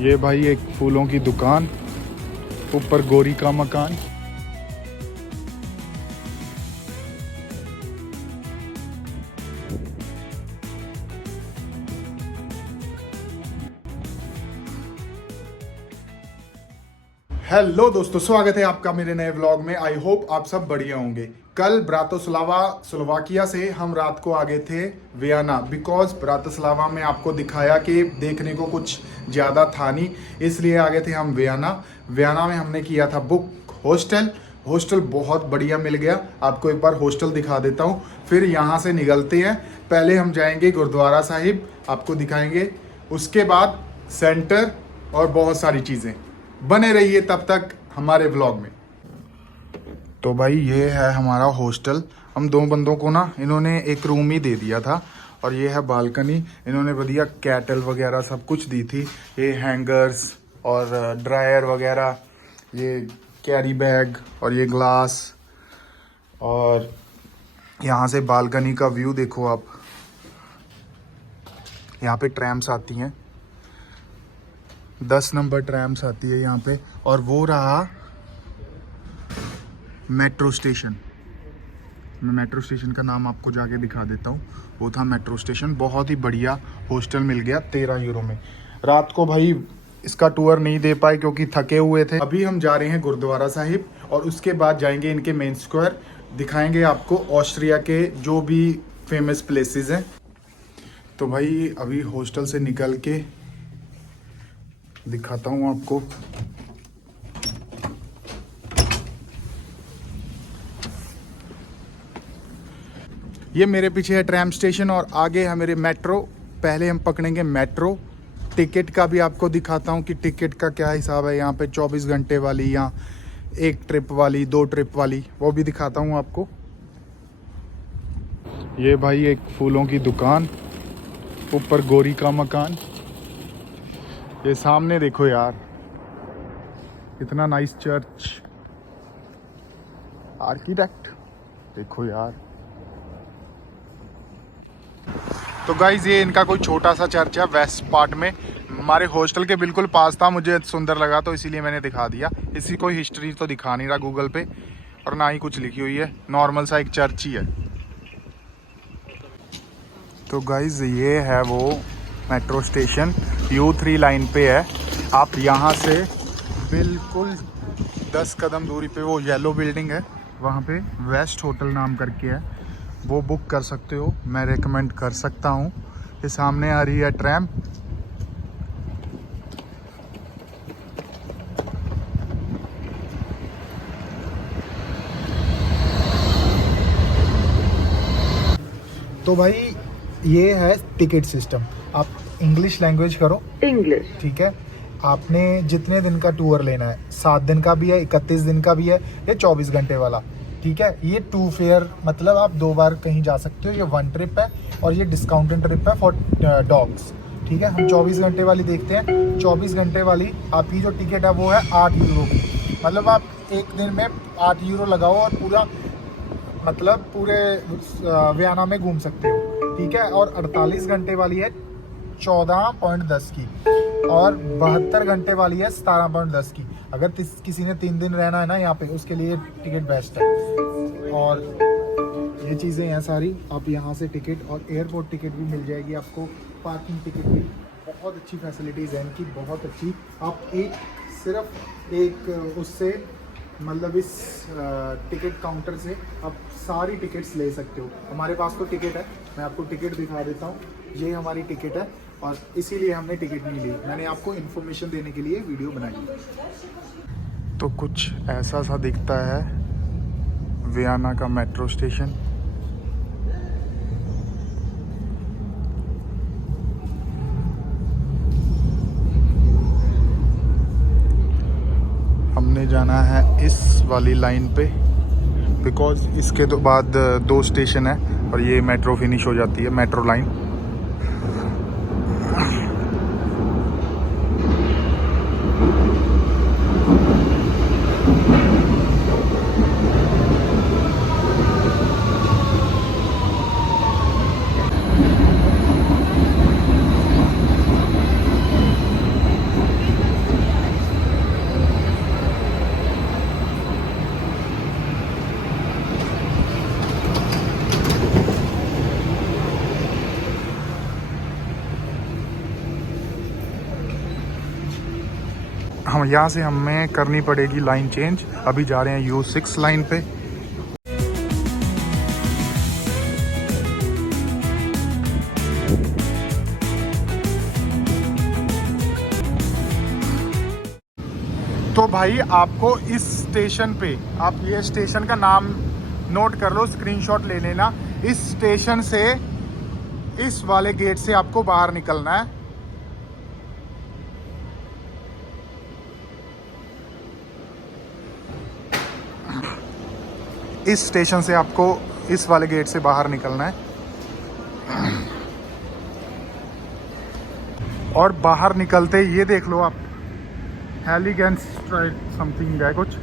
ये भाई एक फूलों की दुकान, ऊपर गोरी का मकान। हेलो दोस्तों, स्वागत है आपका मेरे नए व्लॉग में। आई होप आप सब बढ़िया होंगे। कल ब्रातिस्लावा स्लोवाकिया से हम रात को आ गए थे वियना, बिकॉज ब्रातिस्लावा में आपको दिखाया कि देखने को कुछ ज़्यादा था नहीं, इसलिए आ गए थे हम वियना। वियना में हमने किया था बुक हॉस्टल बहुत बढ़िया मिल गया। आपको एक बार हॉस्टल दिखा देता हूँ, फिर यहाँ से निकलते हैं। पहले हम जाएंगे गुरुद्वारा साहिब, आपको दिखाएंगे, उसके बाद सेंटर और बहुत सारी चीज़ें। बने रहिए तब तक हमारे व्लॉग में। तो भाई ये है हमारा हॉस्टल। हम दो बंदों को ना इन्होंने एक रूम ही दे दिया था, और ये है बालकनी। इन्होंने बढ़िया कैटल वगैरह सब कुछ दी थी, ये हैंगर्स और ड्रायर वगैरह, ये कैरी बैग और ये ग्लास। और यहाँ से बालकनी का व्यू देखो आप। यहाँ पे ट्रैम्स आती हैं, 10 नंबर ट्रैम्स आती है यहाँ पे। और वो रहा मेट्रो स्टेशन। मैं मेट्रो स्टेशन का नाम आपको जाके दिखा देता हूँ। वो था मेट्रो स्टेशन। बहुत ही बढ़िया हॉस्टल मिल गया 13 यूरो में। रात को भाई इसका टूर नहीं दे पाए क्योंकि थके हुए थे। अभी हम जा रहे हैं गुरुद्वारा साहिब, और उसके बाद जाएंगे इनके मेन स्क्वायर, दिखाएंगे आपको ऑस्ट्रिया के जो भी फेमस प्लेसेस हैं। तो भाई अभी हॉस्टल से निकल के दिखाता हूँ आपको। ये मेरे पीछे है ट्रैम स्टेशन, और आगे है मेरे मेट्रो। पहले हम पकड़ेंगे मेट्रो। टिकट का भी आपको दिखाता हूँ कि टिकट का क्या हिसाब है यहाँ पे, 24 घंटे वाली या एक ट्रिप वाली, 2 ट्रिप वाली, वो भी दिखाता हूँ आपको। ये भाई एक फूलों की दुकान, ऊपर गोरी का मकान। ये सामने देखो यार, इतना नाइस चर्च, आर्किटेक्ट देखो यार। तो गाइज ये इनका कोई छोटा सा चर्च है वेस्ट पार्ट में, हमारे हॉस्टल के बिल्कुल पास था। मुझे सुंदर लगा तो इसीलिए मैंने दिखा दिया। इसकी कोई हिस्ट्री तो दिखा नहीं रहा गूगल पे, और ना ही कुछ लिखी हुई है, नॉर्मल सा एक चर्च ही है। तो गाइज ये है वो मेट्रो स्टेशन, U3 लाइन पे है। आप यहाँ से बिल्कुल 10 कदम दूरी पे वो येलो बिल्डिंग है, वहाँ पे वेस्ट होटल नाम करके है, वो बुक कर सकते हो। मैं रेकमेंड कर सकता हूँ। ये सामने आ रही है ट्रैम। तो भाई ये है टिकट सिस्टम। आप इंग्लिश लैंग्वेज करो, इंग्लिश, ठीक है। आपने जितने दिन का टूर लेना है, 7 दिन का भी है, 31 दिन का भी है, या 24 घंटे वाला, ठीक है। ये 2 फेयर, मतलब आप 2 बार कहीं जा सकते हो। ये 1 ट्रिप है, और ये डिस्काउंटेड ट्रिप है फॉर डॉग्स, ठीक है। हम 24 घंटे वाली देखते हैं। 24 घंटे वाली आपकी जो टिकट है वो है 8 यूरो की। मतलब आप एक दिन में 8 यूरो लगाओ और पूरा, मतलब पूरे वियना में घूम सकते हो, ठीक है। और 48 घंटे वाली है 14.10 की, और 72 घंटे वाली है 17.10 की। अगर किसी ने 3 दिन रहना है ना यहाँ पे, उसके लिए टिकट बेस्ट है। और ये चीज़ें हैं सारी। आप यहाँ से टिकट और एयरपोर्ट टिकट भी मिल जाएगी आपको, पार्किंग टिकट भी। बहुत अच्छी फैसिलिटीज़ हैं इनकी, बहुत अच्छी। आप सिर्फ एक उससे, मतलब इस टिकट काउंटर से आप सारी टिकट्स ले सकते हो। हमारे पास तो टिकट है, मैं आपको टिकट दिखा देता हूँ। ये हमारी टिकट है, और इसीलिए हमने टिकट नहीं ली। मैंने आपको इन्फॉर्मेशन देने के लिए वीडियो बनाई। तो कुछ ऐसा सा दिखता है वियना का मेट्रो स्टेशन। हमने जाना है इस वाली लाइन पे, बिकॉज इसके तो बाद 2 स्टेशन है, और ये मेट्रो फिनिश हो जाती है, मेट्रो लाइन। हम यहाँ से हमें करनी पड़ेगी लाइन चेंज। अभी जा रहे हैं U6 लाइन पे। तो भाई आपको इस स्टेशन पे, आप ये स्टेशन का नाम नोट कर लो, स्क्रीनशॉट ले लेना। इस स्टेशन से इस वाले गेट से आपको बाहर निकलना है। इस स्टेशन से आपको इस वाले गेट से बाहर निकलना है और बाहर निकलते ये देख लो आप, हेलीगेंस स्ट्रीट समथिंग है कुछ,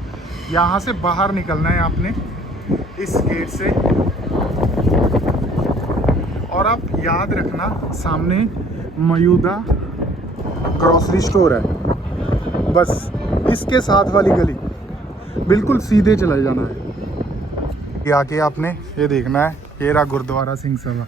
यहाँ से बाहर निकलना है आपने इस गेट से। और आप याद रखना सामने मयूदा ग्रोसरी स्टोर है, बस इसके साथ वाली गली बिल्कुल सीधे चले जाना है। ये आके आपने ये देखना है, ये रहा गुरुद्वारा सिंह सभा।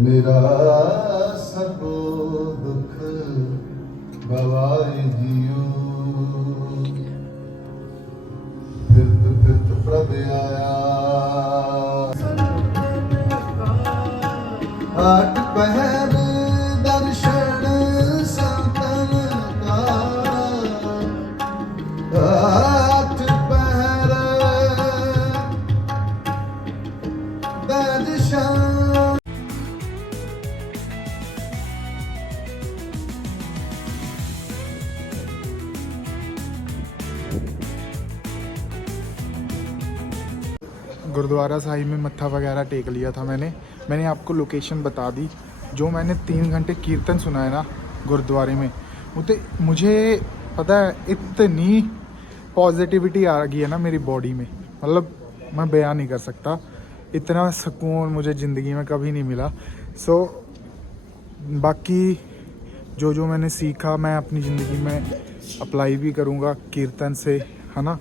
मेरा सब दुख गवाए जियो, फिर प्रभ आया आठ पहर दर्शन संतन का, आठ पहर दर्शन। गुरुद्वारा साहिब में मत्था वगैरह टेक लिया था मैंने आपको लोकेशन बता दी। जो मैंने 3 घंटे कीर्तन सुना है ना गुरुद्वारे में, मुझे पता है इतनी पॉजिटिविटी आ गई है ना मेरी बॉडी में, मतलब मैं बयान नहीं कर सकता। इतना सुकून मुझे ज़िंदगी में कभी नहीं मिला। बाकी जो मैंने सीखा मैं अपनी ज़िंदगी में अप्लाई भी करूँगा कीर्तन से, है ना।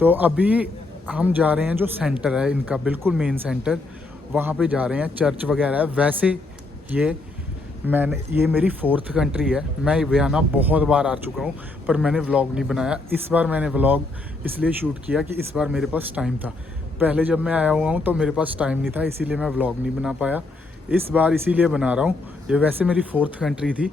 तो अभी हम जा रहे हैं जो सेंटर है इनका, बिल्कुल मेन सेंटर, वहाँ पे जा रहे हैं। चर्च वगैरह है। वैसे ये मेरी 4th कंट्री है। मैं वियना बहुत बार आ चुका हूँ, पर मैंने व्लॉग नहीं बनाया। इस बार मैंने व्लॉग इसलिए शूट किया कि इस बार मेरे पास टाइम था। पहले जब मैं आया हुआ हूँ तो मेरे पास टाइम नहीं था, इसीलिए मैं व्लॉग नहीं बना पाया। इस बार इसीलिए बना रहा हूँ। ये वैसे मेरी 4th कंट्री थी।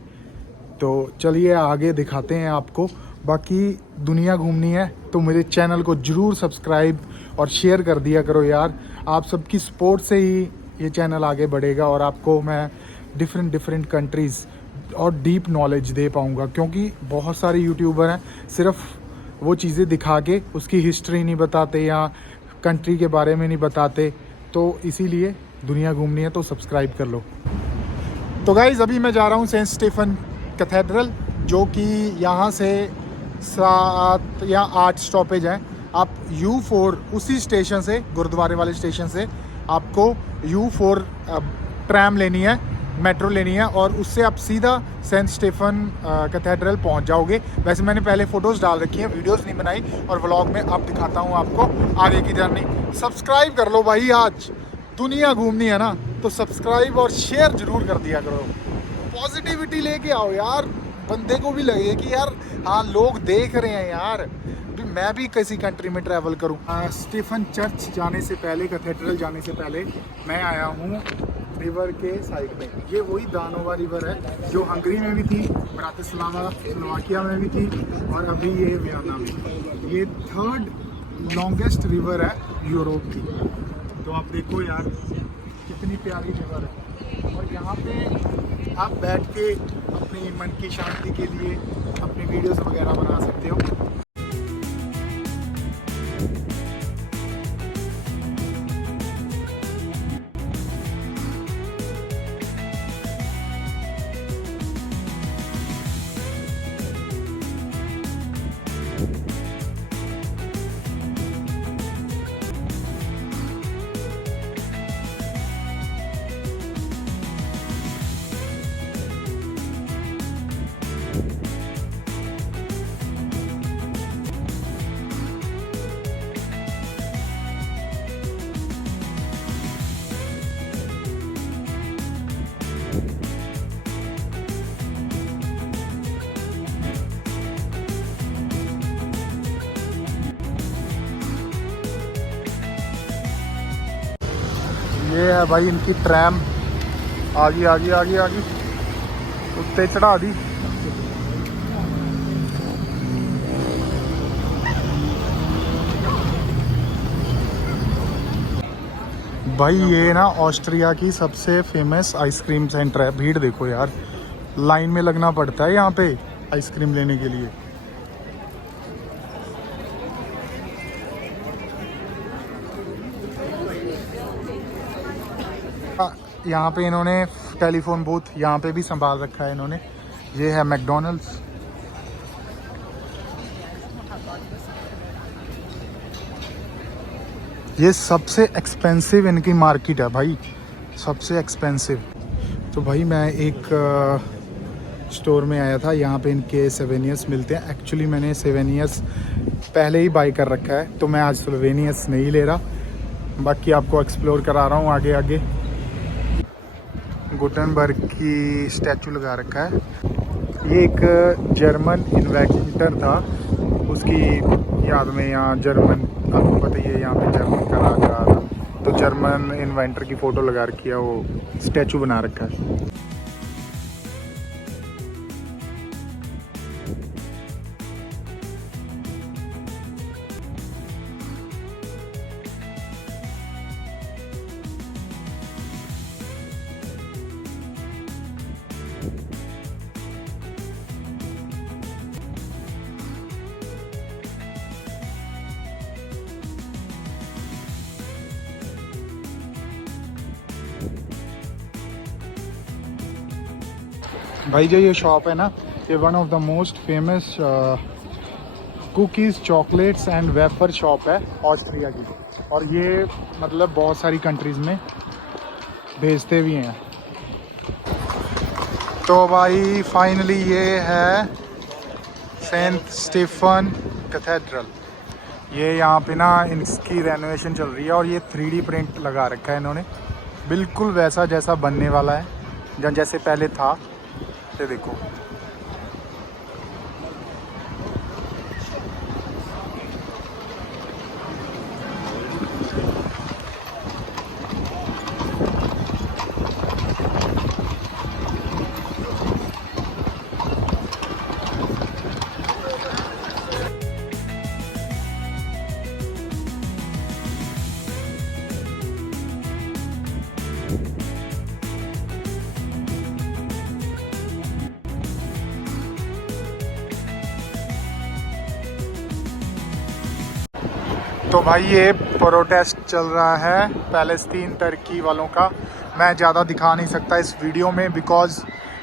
तो चलिए आगे दिखाते हैं आपको। बाकी दुनिया घूमनी है तो मेरे चैनल को ज़रूर सब्सक्राइब और शेयर कर दिया करो यार। आप सबकी सपोर्ट से ही ये चैनल आगे बढ़ेगा और आपको मैं डिफरेंट कंट्रीज़ और डीप नॉलेज दे पाऊँगा, क्योंकि बहुत सारे यूट्यूबर हैं सिर्फ वो चीज़ें दिखा के उसकी हिस्ट्री नहीं बताते या कंट्री के बारे में नहीं बताते। तो इसीलिए दुनिया घूमनी है तो सब्सक्राइब कर लो। तो गाइज़ अभी मैं जा रहा हूँ सेंट स्टीफन कैथेड्रल, जो कि यहाँ से 7 या 8 स्टॉपेज हैं। आप U4 उसी स्टेशन से, गुरुद्वारे वाले स्टेशन से आपको U4 ट्रैम लेनी है, मेट्रो लेनी है, और उससे आप सीधा सेंट स्टीफन कैथेड्रल पहुंच जाओगे। वैसे मैंने पहले फ़ोटोज़ डाल रखी हैं, वीडियोस नहीं बनाई, और व्लॉग में अब दिखाता हूं आपको आगे की जर्नी। सब्सक्राइब कर लो भाई, आज दुनिया घूमनी है ना, तो सब्सक्राइब और शेयर ज़रूर कर दिया करो। पॉजिटिविटी लेके आओ यार, बंदे को भी लगे कि यार हाँ लोग देख रहे हैं यार, मैं भी किसी कंट्री में ट्रैवल करूँ। स्टीफन चर्च जाने से पहले, कैथेड्रल जाने से पहले मैं आया हूँ रिवर के साइड में। ये वही दानोवा रिवर है जो हंगरी में भी थी, ब्रातिस्लावा स्लोवाकिया में भी थी, और अभी ये वियना में। ये 3rd लॉन्गेस्ट रिवर है यूरोप की। तो आप देखो यार कितनी प्यारी रिवर है, और यहाँ पे आप बैठ के अपनी मन की शांति के लिए अपनी वीडियोस वगैरह बना सकते हो। ये है भाई इनकी ट्रैम। आगे आगे आगे आगे उत्ते चढ़ा दी। भाई ये ना ऑस्ट्रिया की सबसे फेमस आइसक्रीम सेंटर है। भीड़ देखो यार, लाइन में लगना पड़ता है यहाँ पे आइसक्रीम लेने के लिए। यहाँ पे इन्होंने टेलीफोन बूथ यहाँ पे भी संभाल रखा है इन्होंने। ये है मैकडॉनल्ड्स। ये सबसे एक्सपेंसिव इनकी मार्केट है भाई, सबसे एक्सपेंसिव। तो भाई मैं एक स्टोर में आया था, यहाँ पे इनके सेवेनियर्स मिलते हैं। एक्चुअली मैंने सेवेनियर्स पहले ही बाई कर रखा है, तो मैं आज सेवेनियर्स नहीं ले रहा। बाकी आपको एक्सप्लोर करा रहा हूँ आगे आगे। गुटेनबर्ग की स्टैचू लगा रखा है। ये एक जर्मन इन्वेंटर था, उसकी याद में यहाँ जर्मन, आपको पता ही है यहाँ पे जर्मन का राज रहा था, तो जर्मन इन्वेंटर की फ़ोटो लगा रखी है, वो स्टैचू बना रखा है। भाई जो ये शॉप है ना, ये one of the most famous cookies, chocolates and wafer shop है ऑस्ट्रिया की। और ये मतलब बहुत सारी कंट्रीज़ में भेजते भी हैं। तो भाई फाइनली ये है सेंट स्टीफन कैथेड्रल। ये यहाँ पे ना इसकी रेनोवेशन चल रही है और ये 3D प्रिंट लगा रखा है इन्होंने, बिल्कुल वैसा जैसा बनने वाला है जैसे पहले था। ये देखो, तो भाई ये प्रोटेस्ट चल रहा है पैलेस्टीन टर्की वालों का। मैं ज़्यादा दिखा नहीं सकता इस वीडियो में, बिकॉज़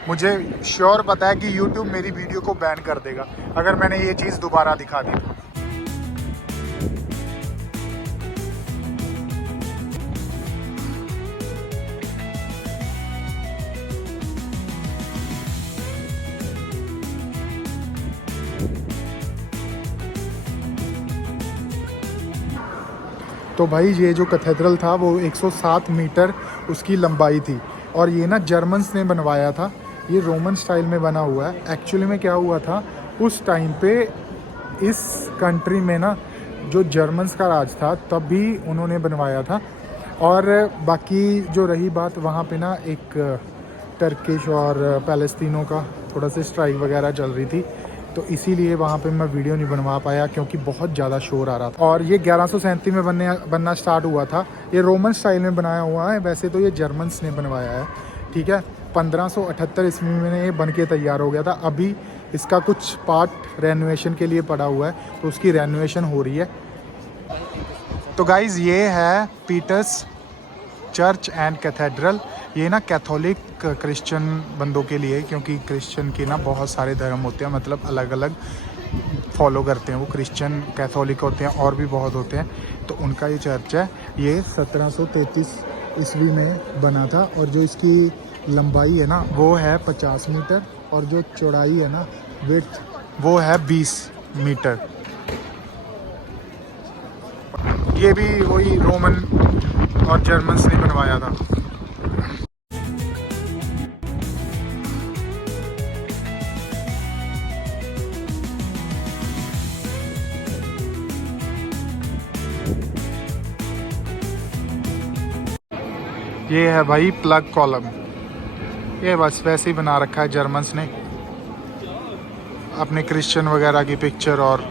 मुझे श्योर पता है कि यूट्यूब मेरी वीडियो को बैन कर देगा अगर मैंने ये चीज़ दोबारा दिखा दी। तो भाई ये जो कैथेड्रल था वो 107 मीटर उसकी लंबाई थी, और ये ना जर्मन्स ने बनवाया था। ये रोमन स्टाइल में बना हुआ है। एक्चुअली में क्या हुआ था उस टाइम पे, इस कंट्री में ना जो जर्मन्स का राज था तब भी उन्होंने बनवाया था। और बाकी जो रही बात, वहाँ पे ना एक टर्किश और पैलेस्तीनों का थोड़ा सा स्ट्राइक वगैरह चल रही थी, तो इसीलिए वहाँ पे मैं वीडियो नहीं बनवा पाया क्योंकि बहुत ज़्यादा शोर आ रहा था। और ये 1137 में बनना स्टार्ट हुआ था। ये रोमन स्टाइल में बनाया हुआ है, वैसे तो ये जर्मन्स ने बनवाया है, ठीक है। 1578 ईस्वी में ये बन के तैयार हो गया था। अभी इसका कुछ पार्ट रेनोवेशन के लिए पड़ा हुआ है, तो उसकी रेनोवेशन हो रही है। तो गाइज़ ये है पीटर्स चर्च एंड कैथेड्रल। ये ना कैथोलिक क्रिश्चियन बंदों के लिए, क्योंकि क्रिश्चियन के ना बहुत सारे धर्म होते हैं, मतलब अलग अलग फॉलो करते हैं वो। क्रिश्चियन, कैथोलिक होते हैं और भी बहुत होते हैं, तो उनका ये चर्च है। ये 1733 ईस्वी में बना था, और जो इसकी लंबाई है ना वो है 50 मीटर, और जो चौड़ाई है ना विड्थ वो है 20 मीटर। ये भी वही रोमन और जर्मन्स ने बनवाया था। ये है भाई प्लग कॉलम, ये बस वैसे ही बना रखा है जर्मन्स ने अपने क्रिश्चियन वगैरह की पिक्चर। और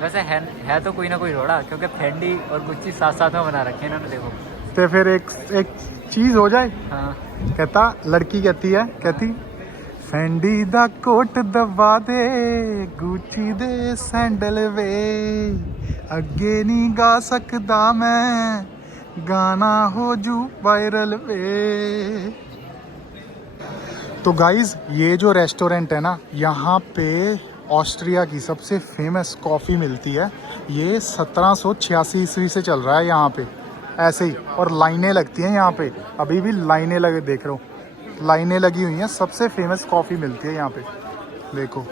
वैसे है तो कोई ना कोई रोड़ा, क्योंकि फेंडी और गुच्ची साथ साथ में बना रखे हैं इन्होंने, देखो। तो फिर एक चीज हो जाए। हाँ, कहता, लड़की कहती फेंडी दा कोट दबा दे, गुची दे सैंडल वे, अगे नहीं गा सकदा मैं, गाना हो जू वायरल वे। तो गाइज ये जो रेस्टोरेंट है ना, यहाँ पे ऑस्ट्रिया की सबसे फेमस कॉफ़ी मिलती है। ये 1786 ईस्वी से चल रहा है यहाँ पे ऐसे ही, और लाइनें लगती हैं यहाँ पे, अभी भी लाइनें लगे, देख रहे हो लाइनें लगी हुई हैं। सबसे फेमस कॉफ़ी मिलती है यहाँ पे, देखो।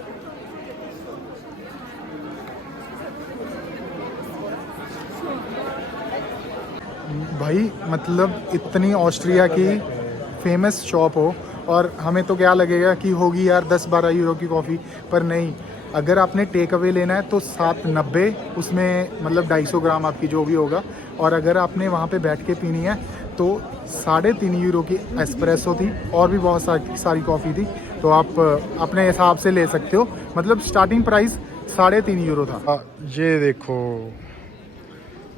भाई मतलब इतनी ऑस्ट्रिया की फेमस शॉप हो और हमें तो क्या लगेगा कि होगी यार 10-12 यूरो की कॉफ़ी, पर नहीं। अगर आपने टेक अवे लेना है तो 7,90 उसमें, मतलब 250 ग्राम आपकी जो भी होगा। और अगर आपने वहाँ पे बैठ के पीनी है तो 3.5 यूरो की एस्प्रेसो थी, और भी बहुत सारी कॉफ़ी थी। तो आप अपने हिसाब से ले सकते हो, मतलब स्टार्टिंग प्राइस 3.5 यूरो था। ये देखो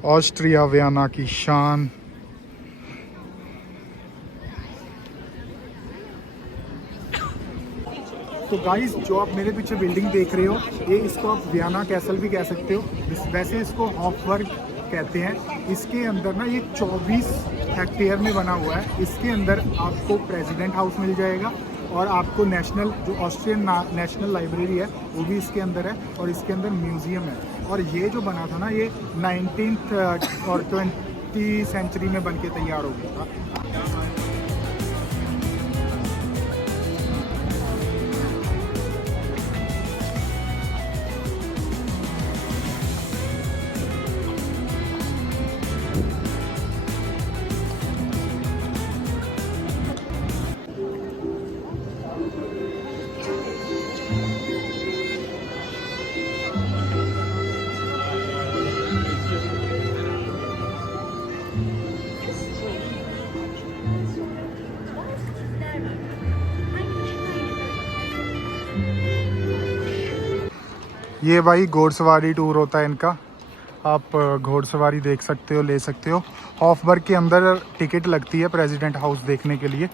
ऑस्ट्रिया वियना की शान। तो गाइस जो आप मेरे पीछे बिल्डिंग देख रहे हो, ये इसको आप वियना कैसल भी कह सकते हो, वैसे इसको हॉफबर्ग कहते हैं। इसके अंदर ना ये 24 हेक्टेयर में बना हुआ है। इसके अंदर आपको प्रेसिडेंट हाउस मिल जाएगा, और आपको नेशनल, जो ऑस्ट्रियन नेशनल लाइब्रेरी है वो भी इसके अंदर है, और इसके अंदर म्यूज़ियम है। और ये जो बना था ना, ये 19th और 20th सेंचुरी में बन के तैयार हो गया था। ये भाई घोड़सवारी टूर होता है इनका, आप घोड़सवारी देख सकते हो, ले सकते हो। हॉफबर्ग के अंदर टिकट लगती है प्रेसिडेंट हाउस देखने के लिए,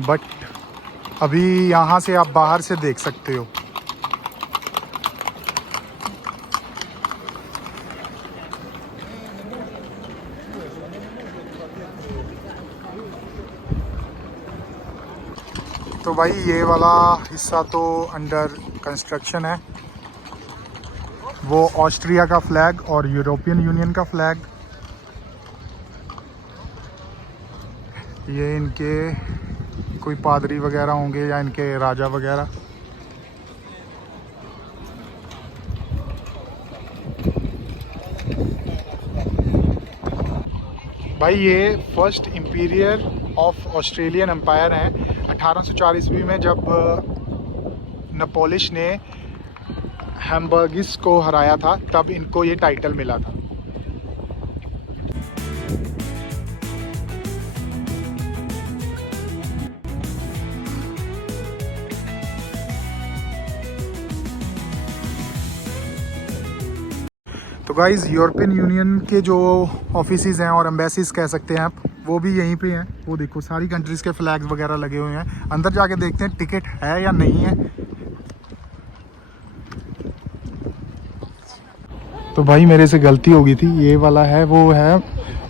बट अभी यहाँ से आप बाहर से देख सकते हो। तो भाई ये वाला हिस्सा तो अंडर कंस्ट्रक्शन है, वो ऑस्ट्रिया का फ्लैग और यूरोपियन यूनियन का फ्लैग। ये इनके कोई पादरी वगैरह होंगे या इनके राजा वगैरह। भाई ये first emperor of Australian empire है। 1804 ईस्वी में जब नपोलिश ने हैम्बर्गिस को हराया था, तब इनको ये टाइटल मिला था। तो गाइज़ यूरोपियन यूनियन के जो ऑफिसेज हैं और एम्बेसीज कह सकते हैं आप, वो भी यहीं पे हैं। वो देखो सारी कंट्रीज़ के फ्लैग्स वगैरह लगे हुए हैं। अंदर जाके देखते हैं टिकट है या नहीं है। तो भाई मेरे से गलती हो गई थी, ये वाला है, वो है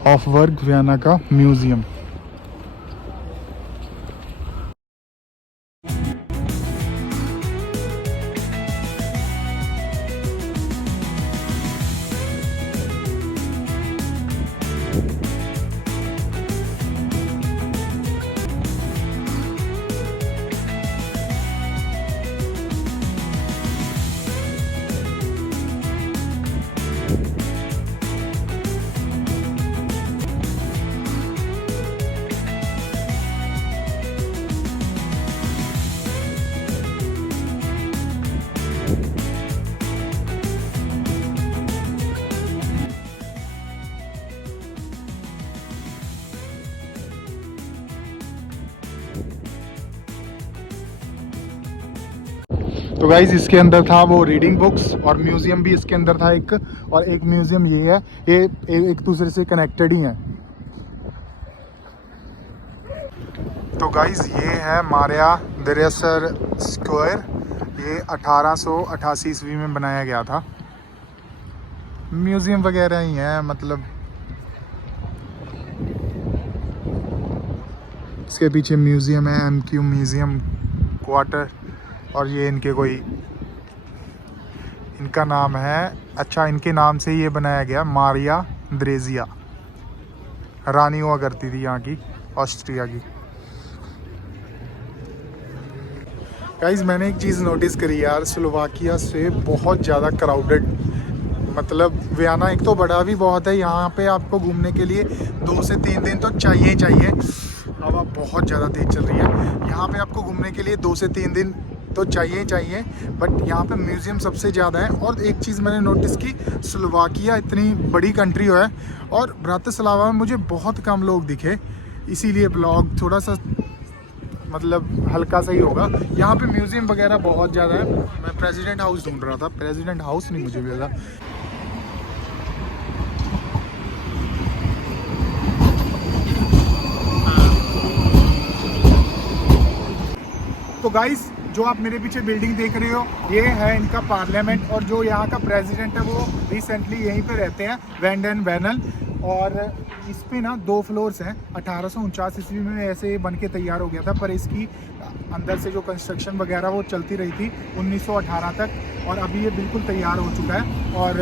हॉफबर्ग वियना का म्यूज़ियम। तो गाइज इसके अंदर था वो रीडिंग बुक्स और म्यूजियम भी इसके अंदर था एक, और एक म्यूजियम ये है, ये एक दूसरे से कनेक्टेड ही हैं। तो गाइज ये है मारिया दरेसर स्क्वायर, ये 1888 ईस्वी में बनाया गया था। म्यूजियम वगैरह ही है, मतलब इसके पीछे म्यूजियम है, MQ म्यूजियम क्वार्टर, और ये इनके कोई, इनका नाम है, अच्छा इनके नाम से ये बनाया गया, मारिया द्रेजिया, रानी हुआ करती थी यहाँ की, ऑस्ट्रिया की। गाइस मैंने एक चीज़ नोटिस करी यार, स्लोवाकिया से बहुत ज़्यादा क्राउडेड, मतलब वियना एक तो बड़ा भी बहुत है, यहाँ पे आपको घूमने के लिए 2 से 3 दिन तो चाहिए ही चाहिए। हवा बहुत ज़्यादा तेज़ चल रही है, यहाँ पे आपको घूमने के लिए 2 से 3 दिन तो चाहिए ही चाहिए, बट यहाँ पे म्यूज़ियम सबसे ज़्यादा है। और एक चीज़ मैंने नोटिस की, स्लोवाकिया इतनी बड़ी कंट्री है और ब्रातिस्लावा में मुझे बहुत कम लोग दिखे, इसीलिए ब्लॉग थोड़ा सा मतलब हल्का सा ही होगा। यहाँ पे म्यूज़ियम वगैरह बहुत ज़्यादा है। मैं प्रेसिडेंट हाउस ढूंढ रहा था, प्रेसिडेंट हाउस नहीं मुझे मिला। तो गाइस जो आप मेरे पीछे बिल्डिंग देख रहे हो, ये है इनका पार्लियामेंट, और जो यहाँ का प्रेसिडेंट है वो रिसेंटली यहीं पे रहते हैं, वैंडन बैनल। और इस पे ना 2 फ्लोर्स हैं। 1849 ईस्वी में ऐसे बन के तैयार हो गया था, पर इसकी अंदर से जो कंस्ट्रक्शन वगैरह वो चलती रही थी 1918 तक, और अभी ये बिल्कुल तैयार हो चुका है। और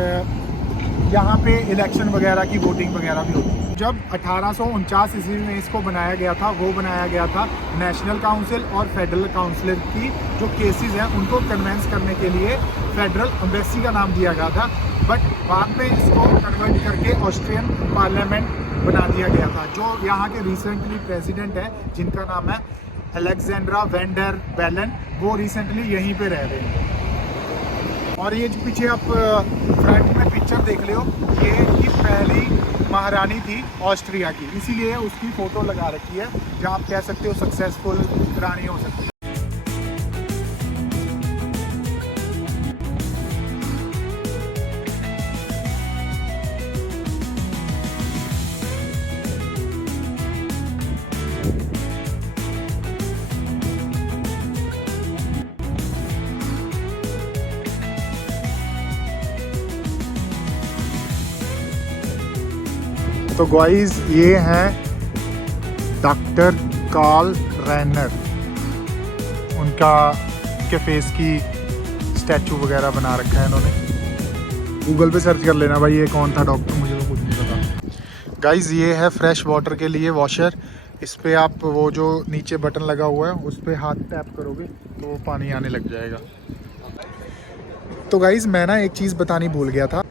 यहाँ पे इलेक्शन वगैरह की वोटिंग वगैरह भी होती है। जब 1849 ईस्वी में इसको बनाया गया था, वो बनाया गया था नेशनल काउंसिल और फेडरल काउंसिल की जो केसेस हैं उनको कन्वेंस करने के लिए फेडरल एम्बेसी का नाम दिया गया था, बट बाद में इसको कन्वर्ट करके ऑस्ट्रियन पार्लियामेंट बना दिया गया था। जो यहाँ के रिसेंटली प्रेसिडेंट है जिनका नाम है अलेक्जेंड्रा वैन डर बेलन, वो रिसेंटली यहीं पे रह रहे हैं। और ये जो पीछे आप फ्रंट में पिक्चर देख रहे हो, ये की पहली महारानी थी ऑस्ट्रिया की, इसीलिए उसकी फ़ोटो लगा रखी है, जहाँ आप कह सकते हो सक्सेसफुल रानी हो सकती है। तो गाइस ये हैं डॉक्टर कार्ल रैनर, उनका के फेस की स्टैचू वगैरह बना रखा है इन्होंने। गूगल पे सर्च कर लेना भाई ये कौन था डॉक्टर, मुझे तो कुछ नहीं पता। गाइस ये है फ्रेश वाटर के लिए वॉशर, इस पे आप वो जो नीचे बटन लगा हुआ है उस पर हाथ टैप करोगे तो वो पानी आने लग जाएगा। तो गाइस मैं ना एक चीज़ बतानी भूल गया था।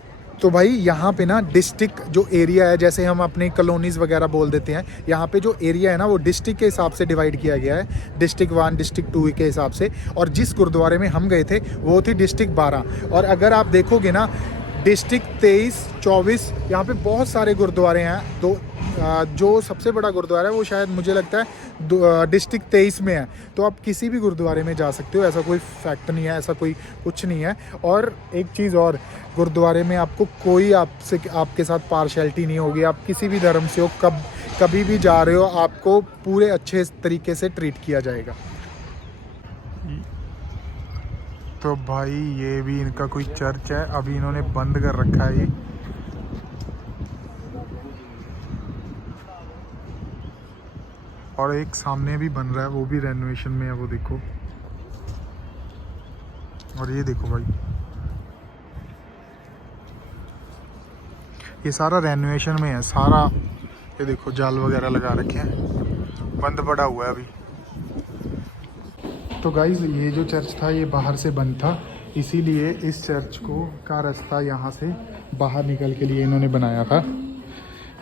तो भाई यहाँ पे ना डिस्ट्रिक्ट जो एरिया है, जैसे हम अपने कॉलोनीज़ वगैरह बोल देते हैं, यहाँ पे जो एरिया है ना वो डिस्ट्रिक्ट के हिसाब से डिवाइड किया गया है, डिस्ट्रिक्ट 1 डिस्ट्रिक्ट 2 के हिसाब से। और जिस गुरुद्वारे में हम गए थे वो थी डिस्ट्रिक्ट 12। और अगर आप देखोगे ना डिस्ट्रिक्ट 23, 24, यहाँ पे बहुत सारे गुरुद्वारे हैं। तो जो सबसे बड़ा गुरुद्वारा है वो शायद मुझे लगता है डिस्ट्रिक्ट 23 में है। तो आप किसी भी गुरुद्वारे में जा सकते हो, ऐसा कोई फैक्ट नहीं है, ऐसा कोई कुछ नहीं है। और एक चीज़ और, गुरुद्वारे में आपको कोई आपके साथ पार्शैलिटी नहीं होगी। आप किसी भी धर्म से हो, कभी भी जा रहे हो, आपको पूरे अच्छे तरीके से ट्रीट किया जाएगा। तो भाई ये भी इनका कोई चर्च है, अभी इन्होंने बंद कर रखा है ये। और एक सामने भी बन रहा है, वो भी रेनोवेशन में है, वो देखो। और ये देखो भाई, ये सारा रेनोवेशन में है सारा। ये देखो जाल वगैरह लगा रखे हैं, बंद पड़ा हुआ है अभी। तो गाइज ये जो चर्च था ये बाहर से बंद था, इसीलिए इस चर्च का रास्ता यहाँ से बाहर निकल के लिए इन्होंने बनाया था।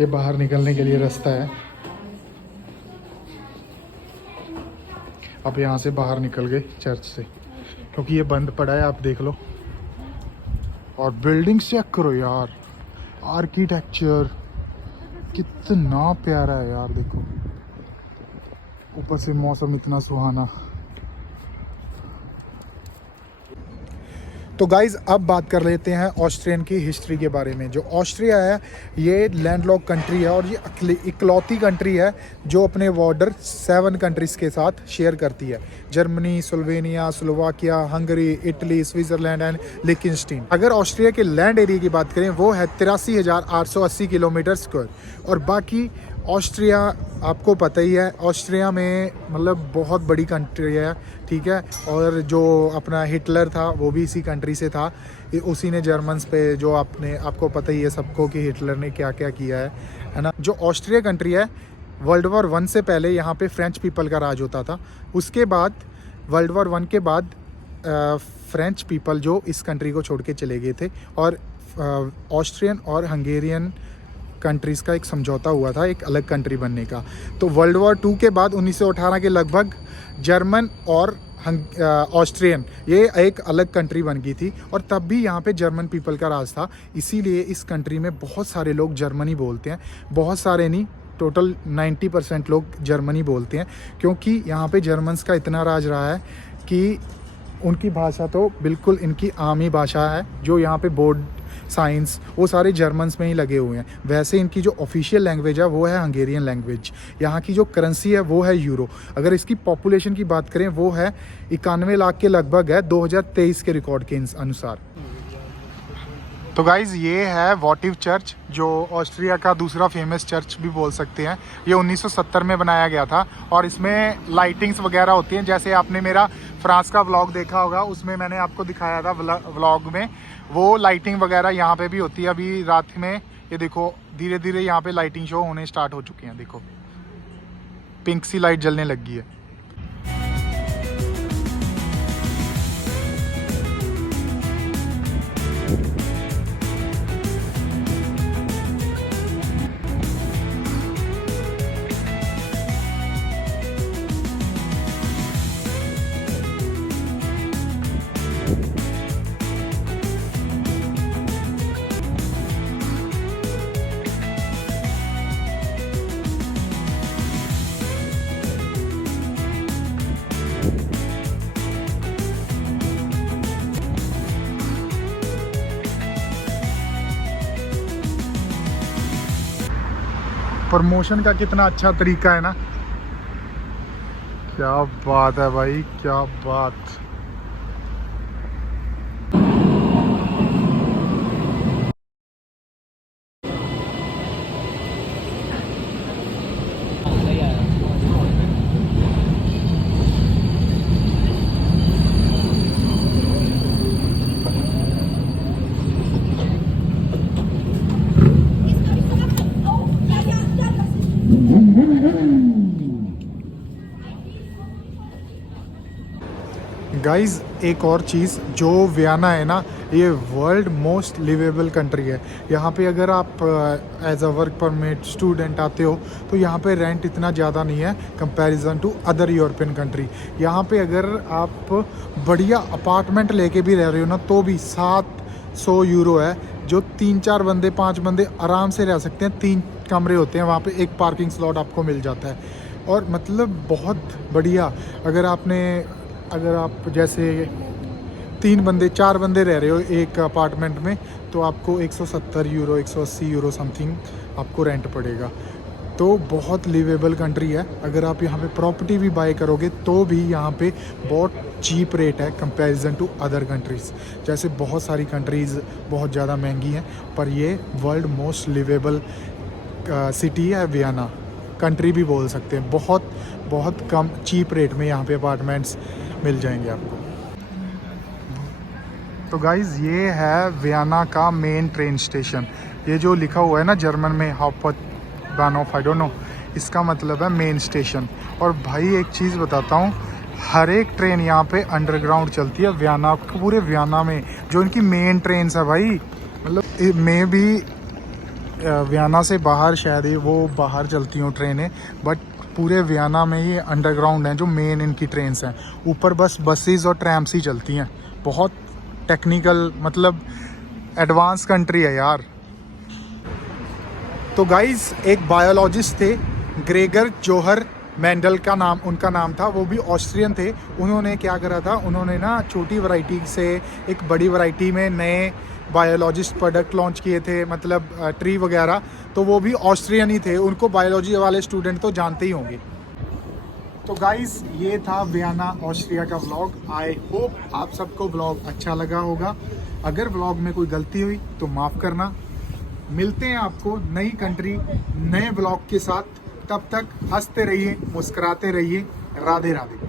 ये बाहर निकलने के लिए रास्ता है। अब यहाँ से बाहर निकल गए चर्च से, क्योंकि ये बंद पड़ा है, आप देख लो। और बिल्डिंग चेक करो यार, आर्किटेक्चर कितना प्यारा है यार, देखो। ऊपर से मौसम इतना सुहाना। तो गाइज़ अब बात कर लेते हैं ऑस्ट्रियन की हिस्ट्री के बारे में। जो ऑस्ट्रिया है ये लैंडलॉक कंट्री है और ये इकलौती कंट्री है जो अपने बॉर्डर 7 कंट्रीज़ के साथ शेयर करती है। Germany, Slovenia, Slovakia, Hungary, Italy, Switzerland and लिechtenstein। अगर ऑस्ट्रिया के लैंड एरिया की बात करें वो है 83,880 किलोमीटर स्क्वायर। और बाकी ऑस्ट्रिया आपको पता ही है, ऑस्ट्रिया में मतलब बहुत बड़ी कंट्री है, ठीक है। और जो अपना हिटलर था वो भी इसी कंट्री से था, उसी ने जर्मन्स पे जो आपको पता ही है सबको कि हिटलर ने क्या क्या किया है ना। जो ऑस्ट्रिया कंट्री है वर्ल्ड वॉर 1 से पहले यहाँ पे फ्रेंच पीपल का राज होता था। उसके बाद वर्ल्ड वॉर 1 के बाद फ्रेंच पीपल जो इस कंट्री को छोड़ के चले गए थे और ऑस्ट्रियन और हंगेरियन कंट्रीज़ का एक समझौता हुआ था एक अलग कंट्री बनने का। तो वर्ल्ड वॉर 2 के बाद 1918 के लगभग जर्मन और ऑस्ट्रियन ये एक अलग कंट्री बन गई थी और तब भी यहाँ पे जर्मन पीपल का राज था। इसीलिए इस कंट्री में बहुत सारे लोग जर्मनी बोलते हैं, बहुत सारे नहीं, टोटल 90% लोग जर्मनी बोलते हैं, क्योंकि यहाँ पे जर्मन्स का इतना राज रहा है कि उनकी भाषा तो बिल्कुल इनकी आमी भाषा है। जो यहाँ पे बोर्ड साइंस वो सारे जर्मन्स में ही लगे हुए हैं। वैसे इनकी जो ऑफिशियल लैंग्वेज है वो है हंगेरियन लैंग्वेज। यहाँ की जो करेंसी है वो है यूरो। अगर इसकी पॉपुलेशन की बात करें वो है 91 लाख के लगभग है 2023 के रिकॉर्ड के अनुसार। तो गाइज़ ये है वॉटिव चर्च जो ऑस्ट्रिया का दूसरा फेमस चर्च भी बोल सकते हैं। ये 1970 में बनाया गया था और इसमें लाइटिंग्स वगैरह होती हैं। जैसे आपने मेरा फ्रांस का व्लॉग देखा होगा, उसमें मैंने आपको दिखाया था व्लॉग में, वो लाइटिंग वगैरह यहाँ पे भी होती है। अभी रात में ये देखो धीरे धीरे यहाँ पे लाइटिंग शो होने स्टार्ट हो चुके हैं। देखो पिंक सी लाइट जलने लग गई है। प्रमोशन का कितना अच्छा तरीका है ना। क्या बात है भाई, क्या बात। गाइज़ एक और चीज़, जो वियना है ना ये वर्ल्ड मोस्ट लिवेबल कंट्री है। यहाँ पे अगर आप as a work permit student आते हो तो यहाँ पे रेंट इतना ज़्यादा नहीं है comparison to other European country. यहाँ पे अगर आप बढ़िया अपार्टमेंट लेके भी रह रहे हो ना तो भी 700 यूरो है, जो 3-4 बंदे 5 बंदे आराम से रह सकते हैं। 3 कमरे होते हैं वहाँ पे, एक पार्किंग स्लॉट आपको मिल जाता है और मतलब बहुत बढ़िया। अगर आप जैसे 3 बंदे 4 बंदे रह रहे हो एक अपार्टमेंट में तो आपको 170 यूरो 180 यूरो समथिंग आपको रेंट पड़ेगा। तो बहुत लिवेबल कंट्री है। अगर आप यहाँ पे प्रॉपर्टी भी बाय करोगे तो भी यहाँ पे बहुत चीप रेट है कंपैरिजन टू अदर कंट्रीज़। जैसे बहुत सारी कंट्रीज़ बहुत ज़्यादा महंगी हैं पर ये वर्ल्ड मोस्ट लिवेबल सिटी है वियना, कंट्री भी बोल सकते हैं। बहुत बहुत कम चीप रेट में यहाँ पे अपार्टमेंट्स मिल जाएंगे आपको। तो गाइज़ ये है वियना का मेन ट्रेन स्टेशन। ये जो लिखा हुआ है ना जर्मन में हाउप्टबाhnhof, आई डोंट नो, इसका मतलब है मेन स्टेशन। और भाई एक चीज़ बताता हूँ, हर एक ट्रेन यहाँ पे अंडरग्राउंड चलती है वियना, पूरे वियना में जो इनकी मेन ट्रेन है भाई। मतलब मैं भी वियना से बाहर शायद वो बाहर चलती हूँ ट्रेनें, बट पूरे वियना में ये अंडरग्राउंड हैं जो मेन इनकी ट्रेन्स हैं। ऊपर बस बसेस और ट्रैम्स ही चलती हैं। बहुत टेक्निकल, मतलब एडवांस कंट्री है यार। तो गाइज़ एक बायोलॉजिस्ट थे ग्रेगर जोहर मेंडल का नाम उनका नाम था, वो भी ऑस्ट्रियन थे। उन्होंने क्या करा था, उन्होंने ना छोटी वैरायटी से एक बड़ी वैरायटी में नए बायोलॉजिस्ट प्रोडक्ट लॉन्च किए थे, मतलब ट्री वगैरह। तो वो भी ऑस्ट्रियन ही थे, उनको बायोलॉजी वाले स्टूडेंट तो जानते ही होंगे। तो गाइस ये था वियना ऑस्ट्रिया का व्लॉग। आई होप आप सबको व्लॉग अच्छा लगा होगा। अगर व्लॉग में कोई गलती हुई तो माफ़ करना। मिलते हैं आपको नई कंट्री नए व्लॉग के साथ। तब तक हंसते रहिए, मुस्कुराते रहिए। राधे राधे।